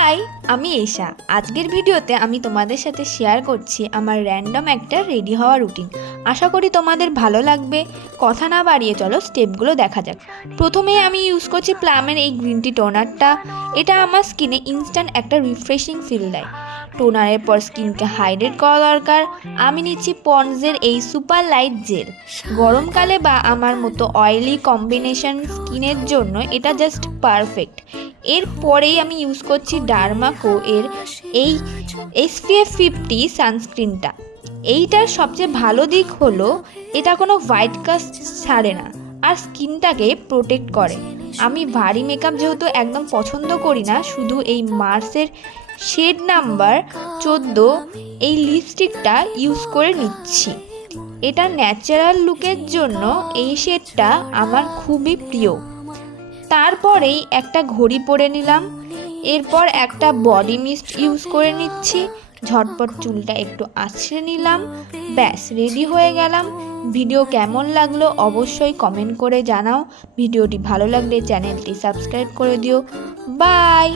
High, আমি এশা। আজকের ভিডিওতে আমি তোমাদের সাথে শেয়ার করছি আমার র্যান্ডম একটা রেডি হওয়া রুটিন। আশা করি তোমাদের ভালো লাগবে। কথা না বাড়িয়ে চলো স্টেপগুলো দেখা যাক। প্রথমে আমি ইউজ করছি প্লামের এই গ্রিন টি টোনারটা। এটা আমার স্কিনে ইনস্ট্যান্ট একটা রিফ্রেশিং ফিল দেয়। টোনারের পর স্কিনকে হাইড্রেট করা দরকার। আমি নিচ্ছি পন্ডসের এই সুপার লাইট জেল। গরমকালে বা আমার মতো অয়েলি কম্বিনেশন স্কিনের জন্য এটা জাস্ট পারফেক্ট। এরপরেই আমি ইউজ করছি ডার্মাকো এর এই SPF 50 সানস্ক্রিনটা। এইটার সবচেয়ে ভালো দিক হলো এটা কোনো হোয়াইট কাস্ট ছাড়ে না আর স্কিনটাকে প্রোটেক্ট করে। আমি ভারী মেকআপ যেহেতু একদম পছন্দ করি না, শুধু এই মার্সের শেড নাম্বার 14 এই লিপস্টিকটা ইউজ করে নিচ্ছি। এটা ন্যাচারাল লুকের জন্য এই শেডটা আমার খুবই প্রিয়। তারপরেই একটা ঘড়ি পরে নিলাম। এরপর একটা বডি মিস্ট ইউজ করে নিচ্ছি। ঝটপট চুলটা একটু আঁচড়ে নিলাম। ব্যাস রেডি হয়ে গেলাম। ভিডিও কেমন লাগলো অবশ্যই কমেন্ট করে জানাও। ভিডিওটি ভালো লাগলে চ্যানেলটি সাবস্ক্রাইব করে দিও। বাই।